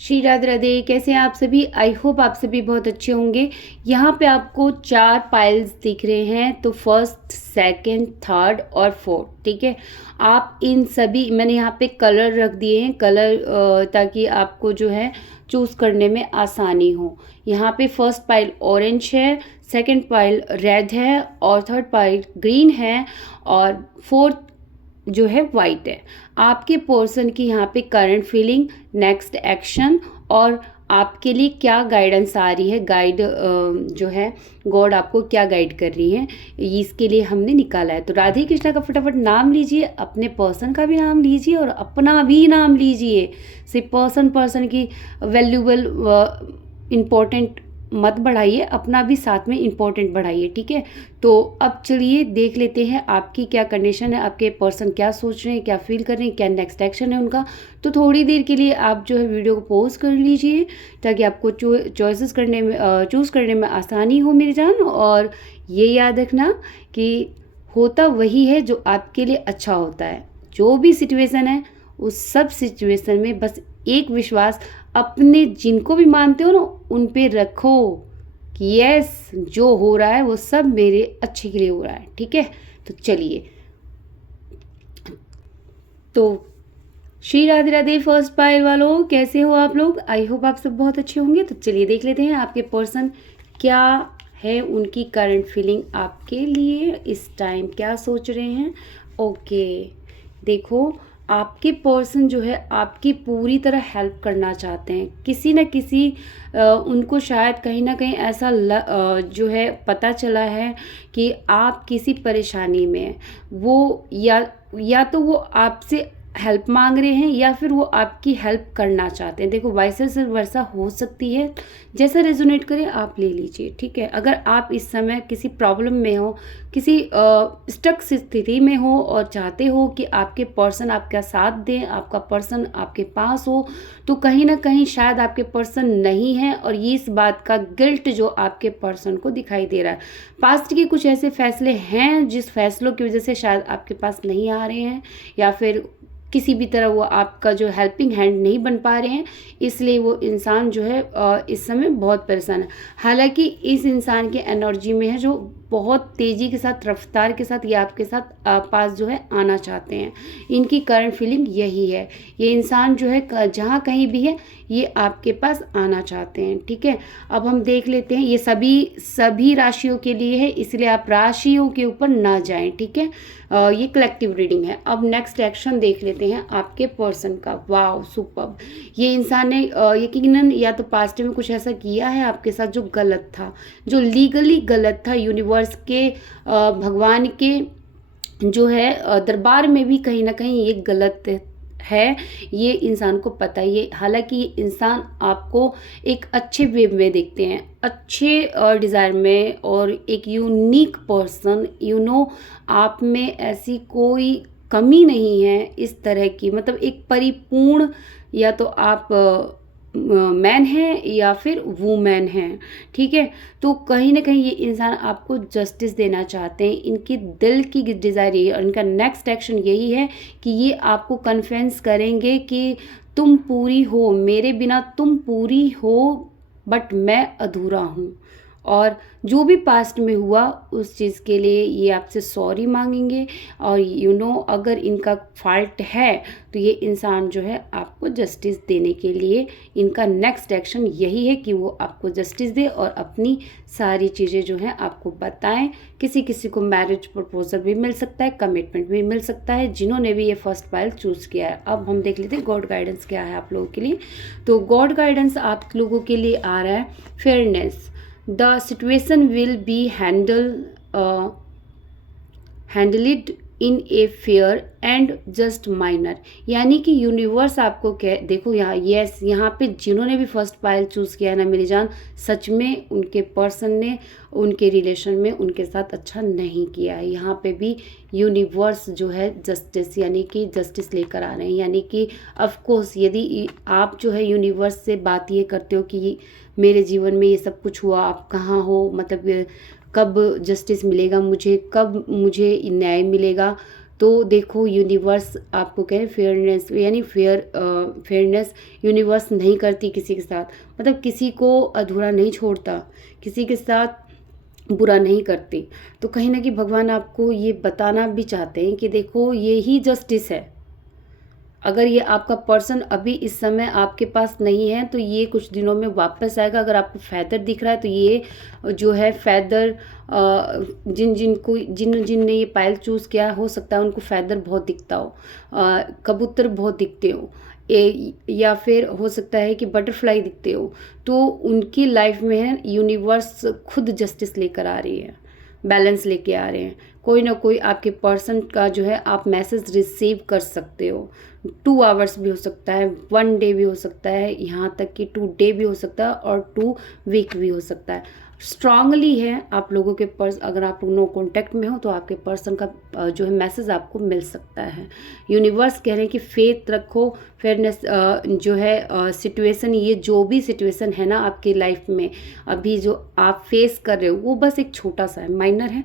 श्री राधे राधे। कैसे हैं आप सभी? आई होप आप सभी बहुत अच्छे होंगे। यहाँ पे आपको 4 पाइल्स दिख रहे हैं, तो फर्स्ट, सेकंड, थर्ड और फोर्थ। ठीक है, आप इन सभी, मैंने यहाँ पे कलर रख दिए हैं, कलर ताकि आपको जो है चूज़ करने में आसानी हो। यहाँ पे फर्स्ट पाइल ऑरेंज है, सेकंड पाइल रेड है और थर्ड पाइल ग्रीन है और फोर्थ जो है वाइट है। आपके पर्सन की यहाँ पे करंट फीलिंग, नेक्स्ट एक्शन और आपके लिए क्या गाइडेंस आ रही है, गाइड जो है गॉड आपको क्या गाइड कर रही है, इसके लिए हमने निकाला है। तो राधे कृष्णा का फटाफट नाम लीजिए, अपने पर्सन का भी नाम लीजिए और अपना भी नाम लीजिए। सिर्फ पर्सन की वैल्यूबल इम्पोर्टेंट मत बढ़ाइए, अपना भी साथ में इम्पोर्टेंट बढ़ाइए। ठीक है, तो अब चलिए देख लेते हैं आपकी क्या कंडीशन है, आपके पर्सन क्या सोच रहे हैं, क्या फील कर रहे हैं, क्या नेक्स्ट एक्शन है उनका। तो थोड़ी देर के लिए आप जो है वीडियो को पॉज कर लीजिए ताकि आपको चॉइसेस करने में, चूज़ करने में आसानी हो मेरी जान। और ये याद रखना कि होता वही है जो आपके लिए अच्छा होता है। जो भी सिचुएशन है उस सब सिचुएशन में बस एक विश्वास अपने जिनको भी मानते हो ना उन पे रखो कि यस, जो हो रहा है वो सब मेरे अच्छे के लिए हो रहा है। ठीक है, तो चलिए। तो श्री राधे राधे फर्स्ट पाइल वालों, कैसे हो आप लोग? आई होप आप सब बहुत अच्छे होंगे। तो चलिए देख लेते हैं आपके पर्सन क्या है, उनकी करंट फीलिंग आपके लिए इस टाइम क्या सोच रहे हैं। ओके, देखो आपके पर्सन जो है आपकी पूरी तरह हेल्प करना चाहते हैं। किसी न किसी उनको शायद कहीं ना कहीं ऐसा जो है पता चला है कि आप किसी परेशानी में हैं। वो या तो वो आपसे हेल्प मांग रहे हैं या फिर वो आपकी हेल्प करना चाहते हैं। देखो वाइस वर्सा हो सकती है, जैसा रेजोनेट करे आप ले लीजिए। ठीक है, अगर आप इस समय किसी प्रॉब्लम में हो, किसी स्टक स्थिति में हो और चाहते हो कि आपके पर्सन आपका साथ दें, आपका पर्सन आपके पास हो, तो कहीं ना कहीं शायद आपके पर्सन नहीं है और ये इस बात का गिल्ट जो आपके पर्सन को दिखाई दे रहा है। पास्ट के कुछ ऐसे फैसले हैं जिस फैसलों की वजह से शायद आपके पास नहीं आ रहे हैं या फिर किसी भी तरह वो आपका जो हेल्पिंग हैंड नहीं बन पा रहे हैं, इसलिए वो इंसान जो है इस समय बहुत परेशान है। हालांकि इस इंसान की एनर्जी में है जो बहुत तेज़ी के साथ, रफ्तार के साथ ये आपके साथ पास जो है आना चाहते हैं। इनकी करंट फीलिंग यही है। ये इंसान जो है जहाँ कहीं भी है ये आपके पास आना चाहते हैं। ठीक है, अब हम देख लेते हैं, ये सभी राशियों के लिए है, इसलिए आप राशियों के ऊपर ना जाएं। ठीक है, ये कलेक्टिव रीडिंग है। अब नेक्स्ट एक्शन देख लेते हैं आपके पर्सन का। वाव, सुपर्ब। ये इंसान ने यकीनन या तो पास्ट में कुछ ऐसा किया है आपके साथ जो गलत था, जो लीगली गलत था। यूनिवर्स के भगवान के जो है दरबार में भी कहीं ना कहीं ये गलत है, ये इंसान को पता ही है। हालांकि ये इंसान आपको एक अच्छे वे में देखते हैं, अच्छे डिज़ायर में, और एक यूनिक पर्सन, आप में ऐसी कोई कमी नहीं है इस तरह की, मतलब एक परिपूर्ण, या तो आप मैन है या फिर वूमेन है। ठीक है, तो कहीं ना कहीं ये इंसान आपको जस्टिस देना चाहते हैं। इनकी दिल की डिज़ायर ये, और इनका नेक्स्ट एक्शन यही है कि ये आपको कन्फ्रेंस करेंगे कि तुम पूरी हो, मेरे बिना तुम पूरी हो, बट मैं अधूरा हूँ। और जो भी पास्ट में हुआ उस चीज़ के लिए ये आपसे सॉरी मांगेंगे। और अगर इनका फॉल्ट है तो ये इंसान जो है आपको जस्टिस देने के लिए, इनका नेक्स्ट एक्शन यही है कि वो आपको जस्टिस दे और अपनी सारी चीज़ें जो हैं आपको बताएं। किसी किसी को मैरिज प्रपोजल भी मिल सकता है, कमिटमेंट भी मिल सकता है, जिन्होंने भी ये फर्स्ट पाइल चूज़ किया है। अब हम देख लेते हैं गॉड गाइडेंस क्या है आप लोगों के लिए। तो गॉड गाइडेंस आप लोगों के लिए आ रहा है fairness. The situation will be handled in a fair and just manner। यानी कि यूनिवर्स आपको देखो यहाँ, यस, यहाँ पे जिन्होंने भी फर्स्ट पाइल चूज़ किया है ना मेरी जान, सच में उनके पर्सन ने उनके रिलेशन में उनके साथ अच्छा नहीं किया है। यहाँ पे भी यूनिवर्स जो है जस्टिस, यानी कि जस्टिस लेकर आ रहे हैं। यानी कि ऑफ कोर्स यदि आप जो है यूनिवर्स से बात ये करते हो कि मेरे जीवन में ये सब कुछ हुआ, आप कहाँ हो, मतलब कब जस्टिस मिलेगा मुझे, कब मुझे न्याय मिलेगा, तो देखो यूनिवर्स आपको कहे फेयरनेस, यानी फेयरनेस यूनिवर्स नहीं करती किसी के साथ, मतलब किसी को अधूरा नहीं छोड़ता, किसी के साथ बुरा नहीं करती। तो कहीं ना कहीं भगवान आपको ये बताना भी चाहते हैं कि देखो ये ही जस्टिस है। अगर ये आपका पर्सन अभी इस समय आपके पास नहीं है तो ये कुछ दिनों में वापस आएगा। अगर आपको फैदर दिख रहा है तो ये जो है फैदर, जिन ने ये पायल चूज़ किया, हो सकता है उनको फैदर बहुत दिखता हो, कबूतर बहुत दिखते हो, या फिर हो सकता है कि बटरफ्लाई दिखते हो। तो उनकी लाइफ में है यूनिवर्स खुद जस्टिस लेकर आ रही है, बैलेंस लेके आ रहे हैं। कोई ना कोई आपके पर्सन का जो है आप मैसेज रिसीव कर सकते हो। 2 आवर्स भी हो सकता है, 1 डे भी हो सकता है, यहाँ तक कि 2 डे भी हो सकता है और 2 वीक भी हो सकता है। स्ट्रांगली है आप लोगों के अगर आप नो कांटेक्ट में हो तो आपके पर्सन का जो है मैसेज आपको मिल सकता है। यूनिवर्स कह रहे हैं कि फेथ रखो, फेयरनेस जो है सिचुएशन, ये जो भी सिचुएशन है ना आपकी लाइफ में अभी जो आप फेस कर रहे हो वो बस एक छोटा सा है, माइनर है।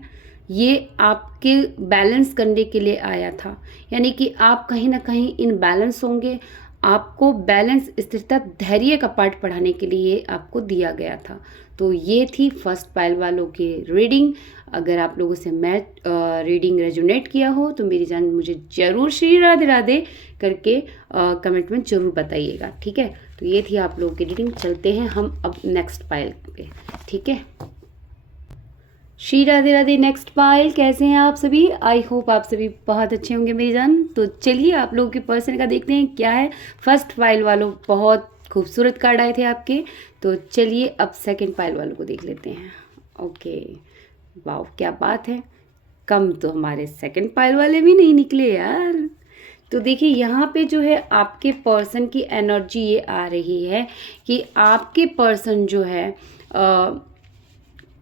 ये आपके बैलेंस करने के लिए आया था, यानी कि आप कहीं ना कहीं इन बैलेंस होंगे। आपको बैलेंस, स्थिरता, धैर्य का पाठ पढ़ाने के लिए आपको दिया गया था। तो ये थी फर्स्ट पाइल वालों की रीडिंग। अगर आप लोगों से मैच रीडिंग रेजोनेट किया हो तो मेरी जान मुझे ज़रूर श्री राधे राधे करके कमेंट में ज़रूर बताइएगा, ठीक है। तो ये थी आप लोगों की रीडिंग। चलते हैं हम अब नेक्स्ट पाइल पे, ठीक है। श्री राधे राधे। नेक्स्ट पाइल, कैसे हैं आप सभी? आई होप आप सभी बहुत अच्छे होंगे मेरी जान। तो चलिए आप लोगों के पर्सन का देखते हैं क्या है। फर्स्ट पाइल वालों बहुत खूबसूरत कार्ड आए थे आपके, तो चलिए अब सेकंड पाइल वालों को देख लेते हैं। ओके, वाह क्या बात है, कम तो हमारे सेकंड पाइल वाले भी नहीं निकले यार। तो देखिए यहाँ पे जो है आपके पर्सन की एनर्जी ये आ रही है कि आपके पर्सन जो है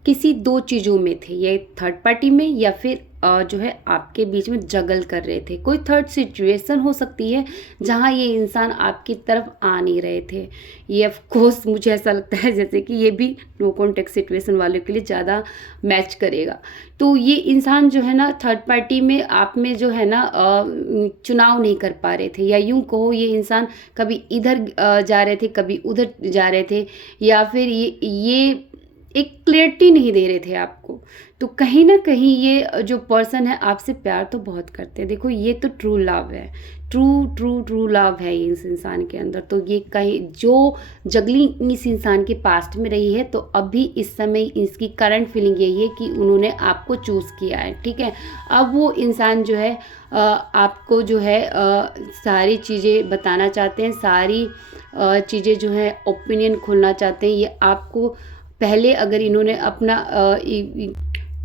किसी 2 चीज़ों में थे, ये थर्ड पार्टी में या फिर जो है आपके बीच में जगल कर रहे थे। कोई थर्ड सिचुएशन हो सकती है जहाँ ये इंसान आपकी तरफ आ नहीं रहे थे। ये ऑफ कोर्स मुझे ऐसा लगता है जैसे कि ये भी नो कॉन्टेक्ट सिचुएशन वालों के लिए ज़्यादा मैच करेगा। तो ये इंसान जो है ना थर्ड पार्टी में आप में जो है ना चुनाव नहीं कर पा रहे थे, या यूँ कहो ये इंसान कभी इधर जा रहे थे कभी उधर जा रहे थे, या फिर ये एक क्लियरिटी नहीं दे रहे थे आपको। तो कहीं ना कहीं ये जो पर्सन है आपसे प्यार तो बहुत करते हैं। देखो ये तो ट्रू लव है, ट्रू लव है इस इंसान के अंदर। तो ये कहीं जो जगलिंग इस इंसान के पास्ट में रही है, तो अभी इस समय इसकी करंट फीलिंग यही है कि उन्होंने आपको चूज़ किया है, ठीक है। अब वो इंसान जो है आपको जो है सारी चीज़ें बताना चाहते हैं, सारी चीज़ें जो है ओपिनियन खोलना चाहते हैं। ये आपको पहले अगर इन्होंने अपना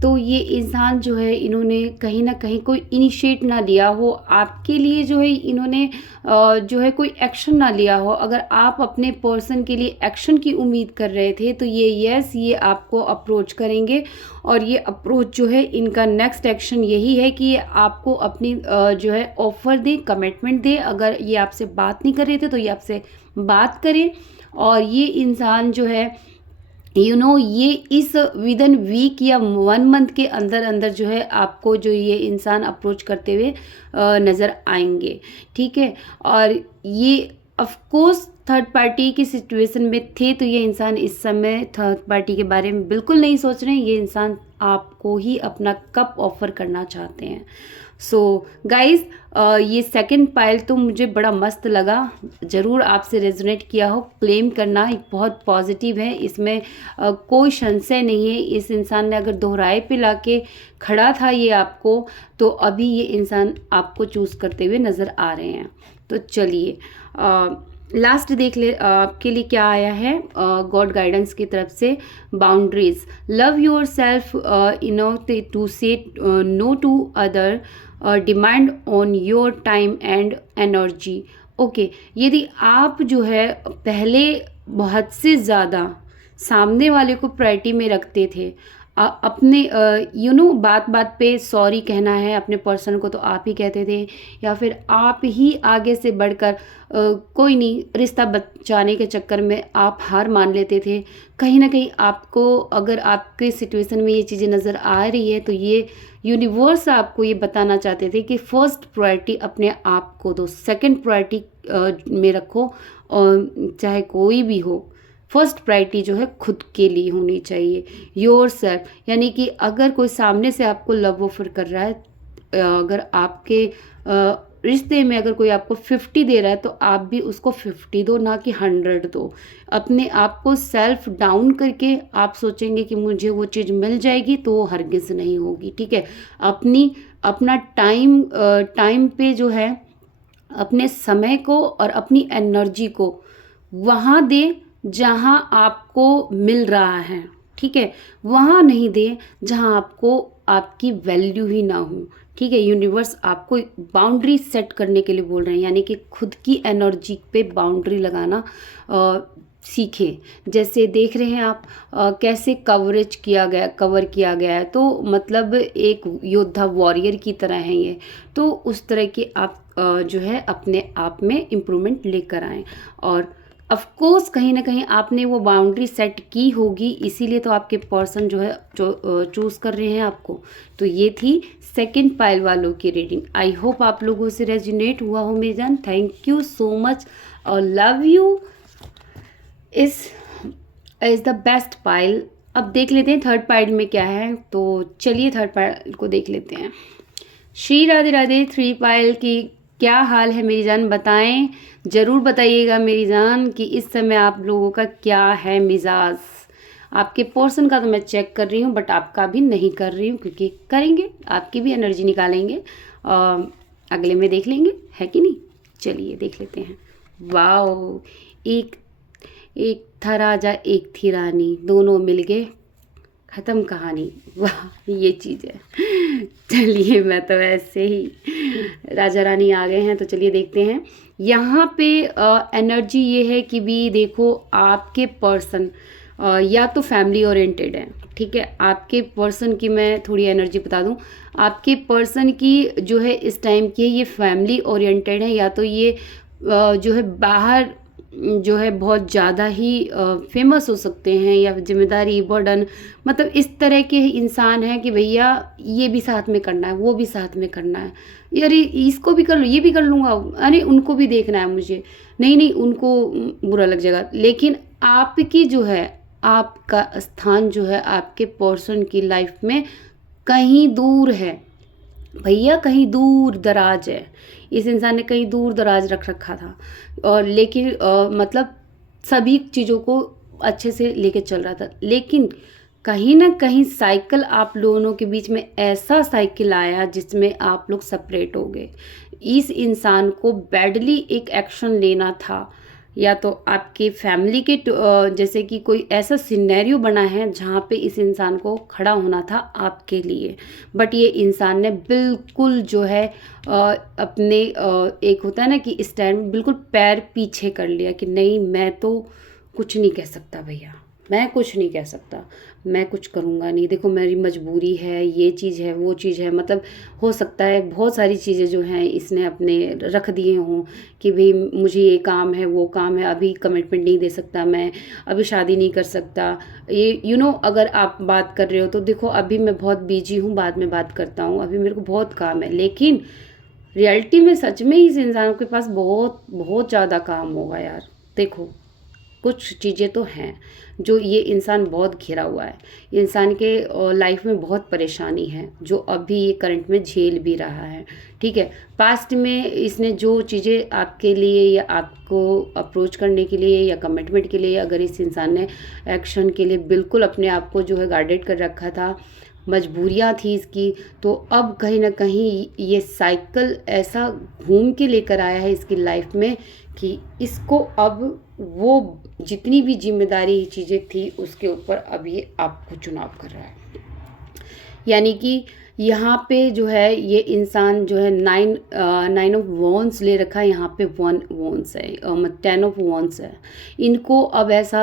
तो ये इंसान जो है इन्होंने कहीं ना कहीं कोई इनिशिएट ना लिया हो आपके लिए, जो है इन्होंने जो है कोई एक्शन ना लिया हो। अगर आप अपने पर्सन के लिए एक्शन की उम्मीद कर रहे थे तो ये आपको अप्रोच करेंगे, और ये अप्रोच जो है इनका नेक्स्ट एक्शन यही है कि ये आपको अपनी जो है ऑफर दे, कमिटमेंट दे। अगर ये आपसे बात नहीं कर रहे थे तो ये आपसे बात करें, और ये इंसान जो है ये इस विदिन वीक या 1 मंथ के अंदर अंदर जो है आपको जो ये इंसान अप्रोच करते हुए नज़र आएंगे, ठीक है। और ये ऑफ कोर्स थर्ड पार्टी की सिचुएशन में थे, तो ये इंसान इस समय थर्ड पार्टी के बारे में बिल्कुल नहीं सोच रहे हैं। ये इंसान आपको ही अपना कप ऑफर करना चाहते हैं। सो गाइज ये सेकंड पाइल तो मुझे बड़ा मस्त लगा, ज़रूर आपसे रेजोनेट किया हो। क्लेम करना एक बहुत पॉजिटिव है, इसमें कोई संशय नहीं है। इस इंसान ने अगर दोहराए पे लाके खड़ा था ये आपको, तो अभी ये इंसान आपको चूज़ करते हुए नज़र आ रहे हैं। तो चलिए लास्ट देख ले आपके लिए क्या आया है गॉड गाइडेंस की तरफ से। Boundaries, love yourself enough to say no to other, demand on your time and energy. Okay, यदि आप जो है पहले बहुत से ज़्यादा सामने वाले को प्रायोरिटी में रखते थे, अपने बात बात पे सॉरी कहना है अपने पर्सन को तो आप ही कहते थे, या फिर आप ही आगे से बढ़कर कोई नहीं, रिश्ता बचाने के चक्कर में आप हार मान लेते थे। कहीं ना कहीं आपको, अगर आपके सिचुएशन में ये चीज़ें नज़र आ रही है तो ये यूनिवर्स आपको ये बताना चाहते थे कि फर्स्ट प्रायोरिटी अपने आप को दो, सेकंड प्रायोरिटी में रखो, और चाहे कोई भी हो, फर्स्ट प्रायोरिटी जो है खुद के लिए होनी चाहिए, योर सेल्फ। यानी कि अगर कोई सामने से आपको लव ऑफर कर रहा है, अगर आपके रिश्ते में अगर कोई आपको 50 दे रहा है तो आप भी उसको 50 दो, ना कि 100 दो। अपने आप को सेल्फ डाउन करके आप सोचेंगे कि मुझे वो चीज़ मिल जाएगी, तो वो हरगिज़ नहीं होगी, ठीक है। अपना टाइम पे जो है, अपने समय को और अपनी एनर्जी को वहाँ दे जहाँ आपको मिल रहा है, ठीक है। वहाँ नहीं दे जहाँ आपको आपकी वैल्यू ही ना हो, ठीक है। यूनिवर्स आपको बाउंड्री सेट करने के लिए बोल रहे हैं, यानी कि खुद की एनर्जी पे बाउंड्री लगाना सीखे। जैसे देख रहे हैं आप कैसे कवर किया गया है, तो मतलब एक योद्धा वॉरियर की तरह है ये। तो उस तरह के आप जो है अपने आप में इम्प्रूवमेंट लेकर आएँ, और ऑफ कोर्स कहीं ना कहीं आपने वो बाउंड्री सेट की होगी, इसीलिए तो आपके पर्सन जो है चूज़ कर रहे हैं आपको। तो ये थी सेकंड पाइल वालों की रीडिंग। आई होप आप लोगों से रेजोनेट हुआ हो मेरी जान। थैंक यू सो मच और love you. Is the best pile. अब देख लेते हैं थर्ड पाइल में क्या है, तो चलिए थर्ड पाइल को देख लेते हैं। श्री राधे राधे। थ्री पाइल की क्या हाल है मेरी जान, बताएं, ज़रूर बताइएगा मेरी जान कि इस समय आप लोगों का क्या है मिजाज। आपके पर्सन का तो मैं चेक कर रही हूँ, बट आपका भी नहीं कर रही हूँ, क्योंकि करेंगे आपकी भी एनर्जी निकालेंगे, अगले में देख लेंगे, है कि नहीं। चलिए देख लेते हैं। वाओ, एक था राजा एक थी रानी, दोनों मिल गए, ख़त्म कहानी। वाह, ये चीज़ है। चलिए, मैं तो ऐसे ही राजा रानी आ गए हैं, तो चलिए देखते हैं। यहाँ पे एनर्जी ये है कि भी देखो, आपके पर्सन या तो फैमिली ओरिएंटेड है, ठीक है। आपके पर्सन की मैं थोड़ी एनर्जी बता दूँ। आपके पर्सन की जो है इस टाइम की ये फैमिली ओरिएंटेड है, या तो ये जो है बाहर जो है बहुत ज़्यादा ही फेमस हो सकते हैं, या जिम्मेदारी बर्डन, मतलब इस तरह के इंसान हैं कि भैया ये भी साथ में करना है, वो भी साथ में करना है, यार इसको भी कर लो, ये भी कर लूँगा, अरे उनको भी देखना है मुझे, नहीं उनको बुरा लग जाएगा। लेकिन आपकी जो है, आपका स्थान जो है आपके पर्सन की लाइफ में कहीं दूर है भैया, कहीं दूर दराज है। इस इंसान ने कहीं दूर दराज रख रखा था, और लेकिन मतलब सभी चीज़ों को अच्छे से लेके चल रहा था, लेकिन कहीं ना कहीं साइकिल आप दोनों के बीच में ऐसा साइकिल आया जिसमें आप लोग सेपरेट हो गए। इस इंसान को बैडली एक एक्शन लेना था, या तो आपके फैमिली के जैसे कि कोई ऐसा सिनेरियो बना है जहाँ पे इस इंसान को खड़ा होना था आपके लिए, बट ये इंसान ने बिल्कुल जो है अपने एक होता है ना कि स्टैंड, बिल्कुल पैर पीछे कर लिया कि नहीं, मैं तो कुछ नहीं कह सकता भैया, मैं कुछ नहीं कह सकता, मैं कुछ करूँगा नहीं, देखो मेरी मजबूरी है, ये चीज़ है, वो चीज़ है, मतलब हो सकता है बहुत सारी चीज़ें जो हैं इसने अपने रख दिए हों कि भाई मुझे ये काम है, वो काम है, अभी कमिटमेंट नहीं दे सकता, मैं अभी शादी नहीं कर सकता, ये अगर आप बात कर रहे हो तो देखो अभी मैं बहुत बिजी हूँ, बाद में बात करता हूँ, अभी मेरे को बहुत काम है। लेकिन रियलिटी में सच में इस इंसान के पास बहुत बहुत ज़्यादा काम होगा यार। देखो कुछ चीज़ें तो हैं जो ये इंसान बहुत घिरा हुआ है, इंसान के लाइफ में बहुत परेशानी है जो अभी ये करंट में झेल भी रहा है, ठीक है। पास्ट में इसने जो चीज़ें आपके लिए या आपको अप्रोच करने के लिए या कमिटमेंट के लिए, अगर इस इंसान ने एक्शन के लिए बिल्कुल अपने आप को जो है गार्डेड कर रखा था, मजबूरियां थी इसकी, तो अब कहीं ना कहीं ये साइकिल ऐसा घूम के लेकर आया है इसकी लाइफ में कि इसको अब वो जितनी भी जिम्मेदारी चीज़ें थी उसके ऊपर अब ये आपको चुनाव कर रहा है। यानी कि यहाँ पे जो है ये इंसान जो है नाइन ऑफ वॉन्स ले रखा है, यहाँ पे 1 वॉन्स है, 10 ऑफ वॉन्स है। इनको अब ऐसा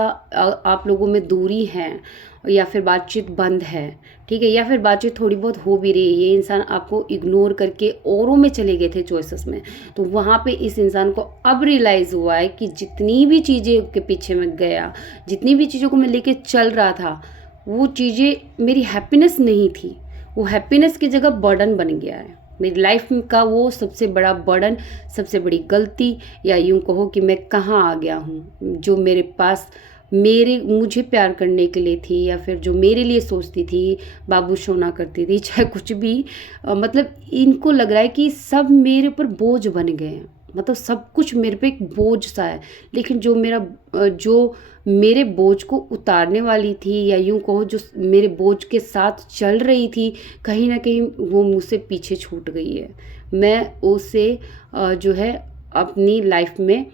आप लोगों में दूरी है या फिर बातचीत बंद है, ठीक है, या फिर बातचीत थोड़ी बहुत हो भी रही है। ये इंसान आपको इग्नोर करके औरों में चले गए थे चॉइसेस में, तो वहाँ पे इस इंसान को अब रियलाइज़ हुआ है कि जितनी भी चीज़ें के पीछे मैं गया, जितनी भी चीज़ों को मैं लेके चल रहा था, वो चीज़ें मेरी हैप्पीनेस नहीं थी, वो हैप्पीनेस की जगह बर्डन बन गया है। मेरी लाइफ का वो सबसे बड़ा बर्डन, सबसे बड़ी गलती, या यूँ कहो कि मैं कहाँ आ गया हूँ। जो मेरे पास मुझे प्यार करने के लिए थी, या फिर जो मेरे लिए सोचती थी, बाबू सोना करती थी, चाहे कुछ भी, मतलब इनको लग रहा है कि सब मेरे ऊपर बोझ बन गए हैं, मतलब सब कुछ मेरे पे एक बोझ सा है। लेकिन जो मेरे बोझ को उतारने वाली थी, या यूँ कहो जो मेरे बोझ के साथ चल रही थी, कहीं ना कहीं वो मुझसे पीछे छूट गई है। मैं उसे जो है अपनी लाइफ में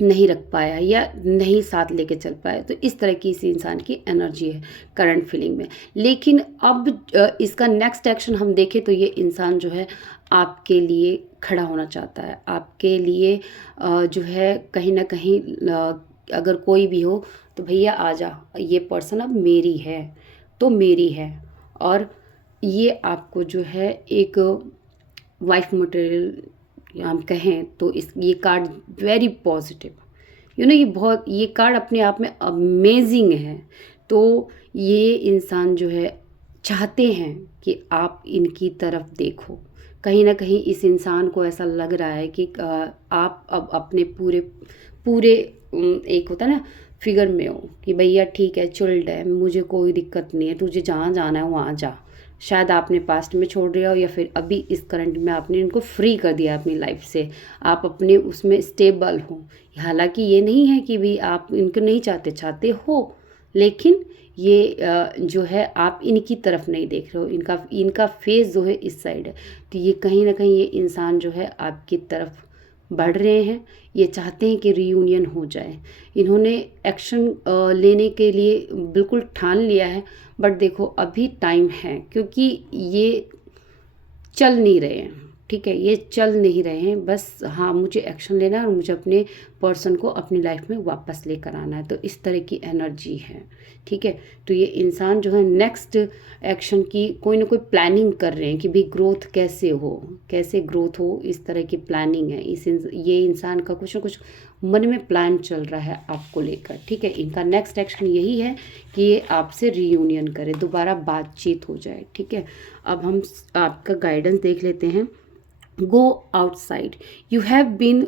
नहीं रख पाया या नहीं साथ लेके चल पाया। तो इस तरह की इस इंसान की एनर्जी है करंट फीलिंग में। लेकिन अब इसका नेक्स्ट एक्शन हम देखें तो ये इंसान जो है आपके लिए खड़ा होना चाहता है, आपके लिए जो है कहीं ना कहीं अगर कोई भी हो तो भैया आ जा, ये पर्सन अब मेरी है तो मेरी है। और ये आपको जो है एक वाइफ मटेरियल हम कहें तो ये कार्ड वेरी पॉजिटिव, ये कार्ड अपने आप में अमेजिंग है। तो ये इंसान जो है चाहते हैं कि आप इनकी तरफ देखो। कहीं ना कहीं इस इंसान को ऐसा लग रहा है कि आप अब अपने पूरे पूरे एक होता है ना फिगर में हो कि भैया ठीक है, चिल्ड है, मुझे कोई दिक्कत नहीं है, तुझे जहाँ जाना है वहाँ जा। शायद आपने पास्ट में छोड़ दिया हो, या फिर अभी इस करंट में आपने इनको फ्री कर दिया अपनी लाइफ से, आप अपने उसमें स्टेबल हो। हालांकि ये नहीं है कि भी आप इनको नहीं चाहते हो, लेकिन ये जो है आप इनकी तरफ नहीं देख रहे हो, इनका फेस जो है इस साइड है। तो ये कहीं ना कहीं ये इंसान जो है आपकी तरफ बढ़ रहे हैं। ये चाहते हैं कि रीयूनियन हो जाए। इन्होंने एक्शन लेने के लिए बिल्कुल ठान लिया है, बट देखो अभी टाइम है, क्योंकि ये चल नहीं रहे हैं, ठीक है, ये चल नहीं रहे हैं। बस हाँ, मुझे एक्शन लेना है और मुझे अपने पर्सन को अपनी लाइफ में वापस लेकर आना है। तो इस तरह की एनर्जी है, ठीक है। तो ये इंसान जो है नेक्स्ट एक्शन की कोई ना कोई प्लानिंग कर रहे हैं कि भाई ग्रोथ कैसे ग्रोथ हो, इस तरह की प्लानिंग है। ये इंसान का कुछ ना कुछ मन में प्लान चल रहा है आपको लेकर, ठीक है। इनका नेक्स्ट एक्शन यही है कि ये आपसे रीयूनियन करे, दोबारा बातचीत हो जाए, ठीक है। अब हम आपका गाइडेंस देख लेते हैं। Go outside, you have been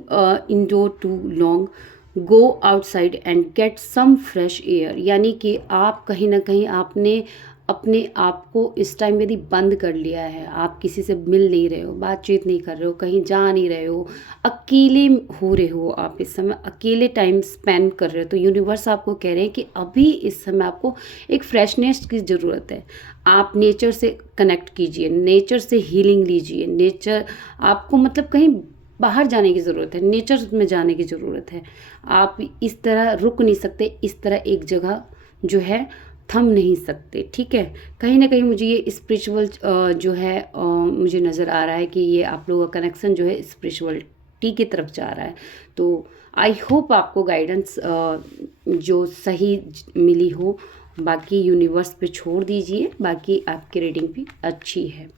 indoor too long, go outside and get some fresh air. यानी कि आप कहीं ना कहीं आपने अपने आप को इस टाइम यदि बंद कर लिया है, आप किसी से मिल नहीं रहे हो, बातचीत नहीं कर रहे हो, कहीं जा नहीं रहे हो, अकेले हो रहे हो, आप इस समय अकेले टाइम स्पेंड कर रहे हो, तो यूनिवर्स आपको कह रहे हैं कि अभी इस समय आपको एक फ्रेशनेस की ज़रूरत है। आप नेचर से कनेक्ट कीजिए, नेचर से हीलिंग लीजिए। नेचर आपको मतलब कहीं बाहर जाने की ज़रूरत है, नेचर में जाने की ज़रूरत है। आप इस तरह रुक नहीं सकते, इस तरह एक जगह जो है थम नहीं सकते, ठीक है। कहीं ना कहीं मुझे ये स्पिरिचुअल जो है मुझे नज़र आ रहा है कि ये आप लोगों का कनेक्शन जो है स्पिरिचुअलिटी की तरफ जा रहा है। तो आई होप आपको गाइडेंस जो सही मिली हो। बाकी यूनिवर्स पे छोड़ दीजिए, बाकी आपकी रीडिंग भी अच्छी है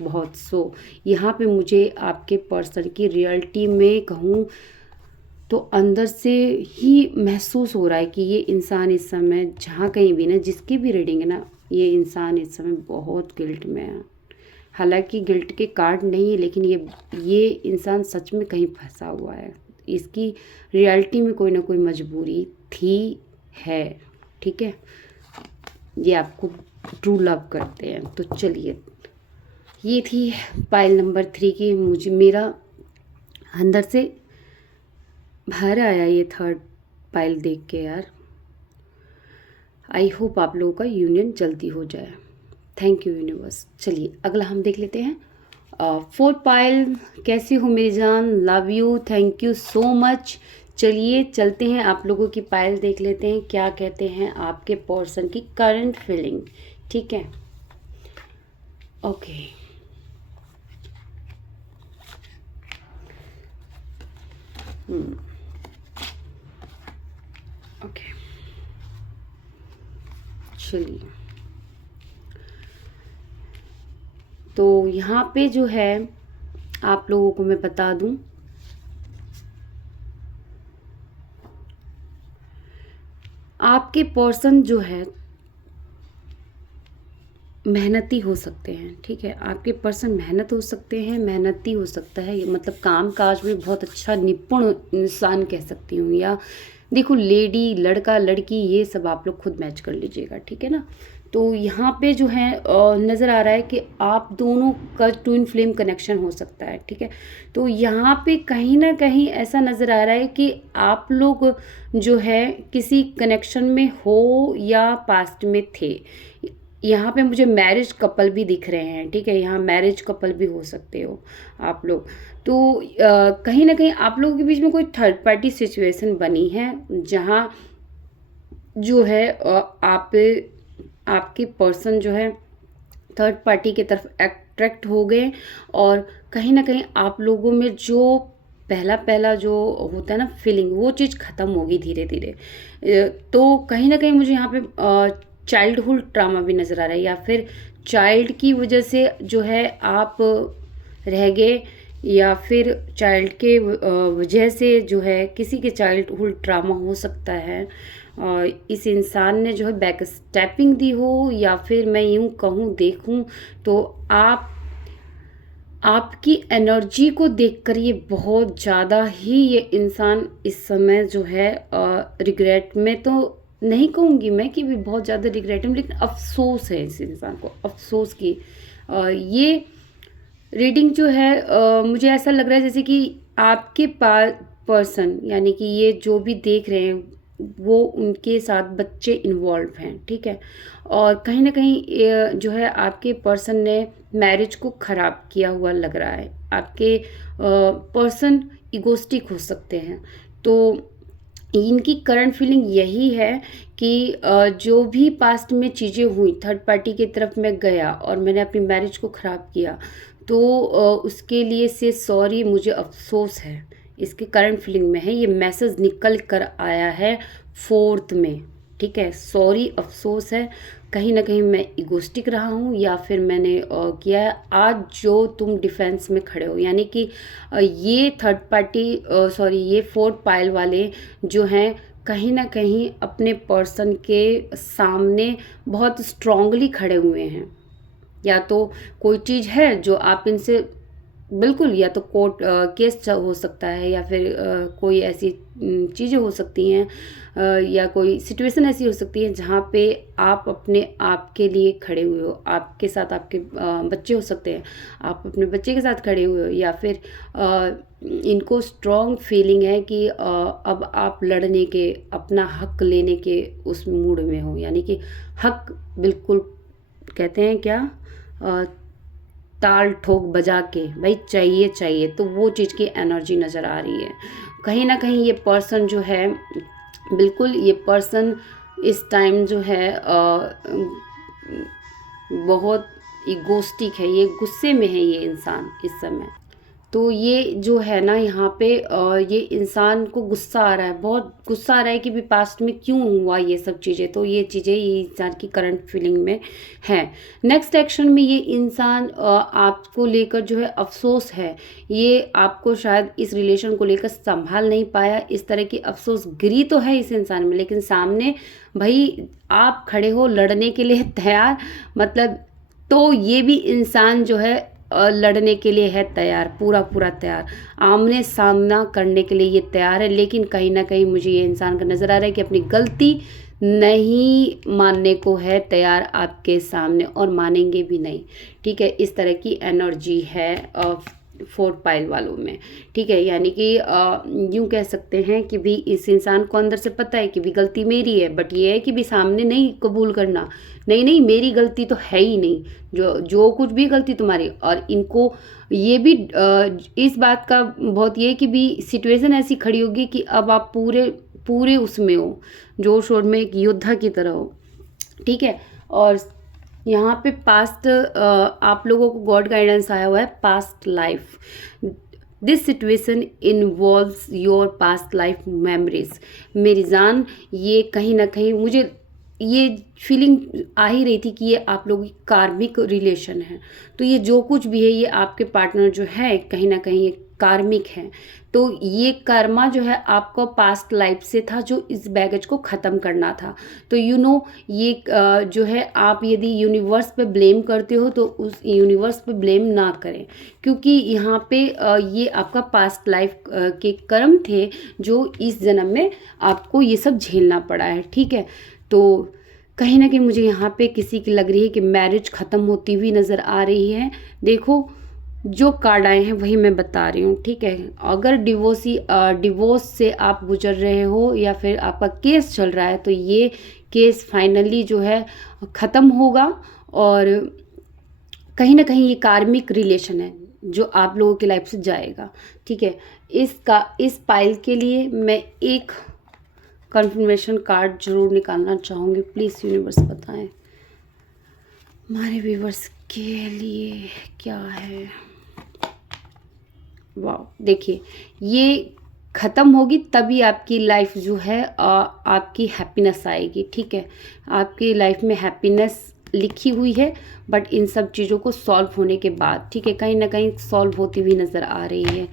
बहुत। यहाँ पे मुझे आपके पर्सन की रियलिटी में कहूँ तो अंदर से ही महसूस हो रहा है कि ये इंसान इस समय जहाँ कहीं भी ना, जिसकी भी रीडिंग है ना, ये इंसान इस समय बहुत गिल्ट में है। हालांकि गिल्ट के कार्ड नहीं है, लेकिन ये इंसान सच में कहीं फंसा हुआ है। इसकी रियलिटी में कोई ना कोई मजबूरी है, ठीक है। ये आपको ट्रू लव करते हैं। तो चलिए, ये थी पाइल नंबर 3 की। मेरा अंदर से बाहर आया ये थर्ड पाइल देख के यार। आई होप आप लोगों का यूनियन जल्दी हो जाए। Thank you universe. चलिए अगला हम देख लेते हैं। 4th पाइल, कैसी हो मेरी जान, love you, thank you so much. चलिए चलते हैं, आप लोगों की पाइल देख लेते हैं क्या कहते हैं आपके पर्सन की करंट फीलिंग, ठीक है। ओके, ओके, चलिए, तो यहाँ पे जो है आप लोगों को मैं बता दूं, आपके पर्सन जो है मेहनती हो सकते हैं, ठीक है, आपके पर्सन मेहनत हो सकते हैं, मेहनती हो सकता है, ये मतलब काम काज में बहुत अच्छा निपुण इंसान कह सकती हूँ, या देखो लेडी लड़का लड़की ये सब आप लोग खुद मैच कर लीजिएगा, ठीक है ना। तो यहाँ पे जो है नज़र आ रहा है कि आप दोनों का ट्विन फ्लेम कनेक्शन हो सकता है, ठीक है। तो यहाँ पे कहीं ना कहीं ऐसा नज़र आ रहा है कि आप लोग जो है किसी कनेक्शन में हो या पास्ट में थे। यहाँ पे मुझे मैरिज कपल भी दिख रहे हैं, ठीक है, यहाँ मैरिज कपल भी हो सकते हो आप लोग। तो कहीं ना कहीं आप लोगों के बीच में कोई थर्ड पार्टी सिचुएशन बनी है, जहाँ जो है आपके पर्सन जो है थर्ड पार्टी की तरफ अट्रैक्ट हो गए, और कहीं ना कहीं आप लोगों में जो पहला पहला जो होता है ना फीलिंग, वो चीज़ ख़त्म होगी धीरे धीरे। तो कहीं ना कहीं मुझे यहाँ पे चाइल्डहुड ट्रामा भी नज़र आ रहा है, या फिर चाइल्ड की वजह से जो है आप रह गए, या फिर चाइल्ड के वजह से जो है किसी के चाइल्डहुड ट्रामा हो सकता है, इस इंसान ने जो है बैक स्टेपिंग दी हो, या फिर मैं यूँ कहूँ देखूँ तो आपकी एनर्जी को देखकर ये बहुत ज़्यादा ही ये इंसान इस समय जो है रिग्रेट में तो नहीं कहूँगी मैं कि भी बहुत ज़्यादा रिग्रेट है, लेकिन अफसोस है इस इंसान को, अफसोस की ये रीडिंग जो है मुझे ऐसा लग रहा है जैसे कि आपके पास पर्सन, यानी कि ये जो भी देख रहे हैं वो उनके साथ बच्चे इन्वॉल्व हैं, ठीक है, और कहीं ना कहीं जो है आपके पर्सन ने मैरिज को ख़राब किया हुआ लग रहा है। आपके पर्सन इगोस्टिक हो सकते हैं, तो इनकी करंट फीलिंग यही है कि जो भी पास्ट में चीज़ें हुई, थर्ड पार्टी की तरफ मैं गया और मैंने अपनी मैरिज को ख़राब किया, तो उसके लिए से सॉरी, मुझे अफसोस है, इसके करंट फीलिंग में है, ये मैसेज निकल कर आया है फोर्थ में, ठीक है, सॉरी, अफसोस है, कहीं ना कहीं मैं इगोस्टिक रहा हूँ, या फिर मैंने किया है। आज जो तुम डिफेंस में खड़े हो, यानी कि ये थर्ड पार्टी ये फोर्थ पाइल वाले जो हैं कहीं ना कहीं अपने पर्सन के सामने बहुत स्ट्रांगली खड़े हुए हैं, या तो कोई चीज़ है जो आप इनसे बिल्कुल, या तो कोर्ट केस हो सकता है, या फिर कोई ऐसी चीज़ें हो सकती हैं, या कोई सिचुएशन ऐसी हो सकती है जहाँ पे आप अपने आप के लिए खड़े हुए हो, आपके साथ आपके बच्चे हो सकते हैं, आप अपने बच्चे के साथ खड़े हुए हो, या फिर इनको स्ट्रॉन्ग फीलिंग है कि अब आप लड़ने के, अपना हक लेने के उस मूड में हो, यानी कि हक बिल्कुल कहते हैं क्या, ताल ठोक बजा के भाई चाहिए चाहिए, तो वो चीज़ की एनर्जी नज़र आ रही है। कहीं ना कहीं ये पर्सन जो है, बिल्कुल ये पर्सन इस टाइम जो है बहुत इगोस्टिक है, ये गुस्से में है ये इंसान इस समय। तो ये जो है ना यहाँ पे ये इंसान को गुस्सा आ रहा है, बहुत गुस्सा आ रहा है कि भी पास्ट में क्यों हुआ ये सब चीज़ें, तो ये चीज़ें ये इंसान की करंट फीलिंग में है। नेक्स्ट एक्शन में ये इंसान आपको लेकर जो है अफसोस है, ये आपको शायद इस रिलेशन को लेकर संभाल नहीं पाया, इस तरह की अफसोस गिरी तो है इस इंसान में, लेकिन सामने भाई आप खड़े हो लड़ने के लिए तैयार, मतलब तो ये भी इंसान जो है लड़ने के लिए है तैयार, पूरा पूरा तैयार, आमने सामना करने के लिए ये तैयार है, लेकिन कहीं ना कहीं मुझे ये इंसान का नज़र आ रहा है कि अपनी गलती नहीं मानने को है तैयार आपके सामने, और मानेंगे भी नहीं, ठीक है, इस तरह की एनर्जी है फोर्थ पाइल वालों में, ठीक है, यानी कि यूँ कह सकते हैं कि भी इस इंसान को अंदर से पता है कि भी गलती मेरी है, बट ये है कि भी सामने नहीं कबूल करना, नहीं नहीं मेरी गलती तो है ही नहीं, जो कुछ भी गलती तुम्हारी। और इनको ये भी इस बात का बहुत ये कि भी सिचुएशन ऐसी खड़ी होगी कि अब आप पूरे पूरे उसमें हो, जोश शोर में एक योद्धा की तरह हो, ठीक है, और यहाँ पे पास्ट आप लोगों को गॉड गाइडेंस आया हुआ है, past life. This situation involves your past life memories. मेरी जान, ये कहीं ना कहीं मुझे ये फीलिंग आ ही रही थी कि ये आप लोगों की कार्मिक रिलेशन है। तो ये जो कुछ भी है, ये आपके पार्टनर जो है कहीं ना कहीं ये कार्मिक है। तो ये कर्मा जो है आपको पास्ट लाइफ से था, जो इस बैगेज को ख़त्म करना था। तो ये जो है, आप यदि यूनिवर्स पे ब्लेम करते हो तो उस यूनिवर्स पे ब्लेम ना करें, क्योंकि यहाँ पे ये आपका पास्ट लाइफ के कर्म थे जो इस जन्म में आपको ये सब झेलना पड़ा है। ठीक है, तो कहीं ना कहीं मुझे यहाँ पे किसी की लग रही है कि मैरिज ख़त्म होती हुई नज़र आ रही है। देखो, जो कार्ड आए हैं वही मैं बता रही हूँ। ठीक है, अगर डिवोर्स से आप गुजर रहे हो या फिर आपका केस चल रहा है, तो ये केस फाइनली जो है ख़त्म होगा। और कहीं ना कहीं ये कार्मिक रिलेशन है जो आप लोगों की लाइफ से जाएगा। ठीक है, इस पाइल के लिए मैं एक कन्फर्मेशन कार्ड जरूर निकालना चाहूँगी। प्लीज़ यूनिवर्स बताएं हमारे व्यूवर्स के लिए क्या है। वाह, देखिए, ये ख़त्म होगी तभी आपकी लाइफ जो है आपकी हैप्पीनेस आएगी। ठीक है, आपकी लाइफ में हैप्पीनेस लिखी हुई है, बट इन सब चीज़ों को सॉल्व होने के बाद, ठीक है, कहीं ना कहीं सॉल्व होती हुई नज़र आ रही है।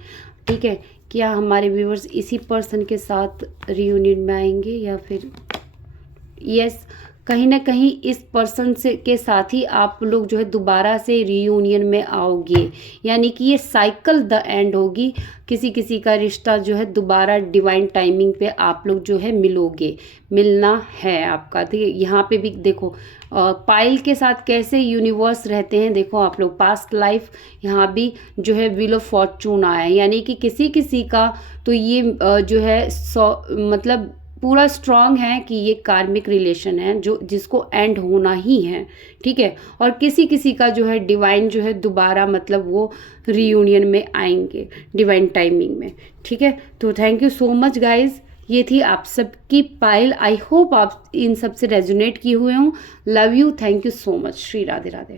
ठीक है, क्या हमारे व्यूवर्स इसी पर्सन के साथ रियूनियन में आएंगे या फिर यस, कहीं ना कहीं इस पर्सन से के साथ ही आप लोग जो है दोबारा से रियूनियन में आओगे। यानी कि ये साइकिल द एंड होगी। किसी किसी का रिश्ता जो है दोबारा डिवाइन टाइमिंग पे आप लोग जो है मिलोगे, मिलना है आपका। ठीक है, यहाँ पे भी देखो पाइल के साथ कैसे यूनिवर्स रहते हैं। देखो आप लोग पास्ट लाइफ, यहाँ भी जो है व्हील ऑफ फॉर्चून आया है। यानी कि किसी किसी का तो ये जो है मतलब पूरा स्ट्रांग है कि ये कार्मिक रिलेशन है जो जिसको एंड होना ही है। ठीक है, और किसी किसी का जो है डिवाइन जो है दोबारा मतलब वो रीयूनियन में आएंगे डिवाइन टाइमिंग में। ठीक है, तो thank you so much guys. ये थी आप सबकी पाइल। आई होप आप इन सब से रेजोनेट किए हुए हों। Love you, thank you so much. Shri Radhe Radhe.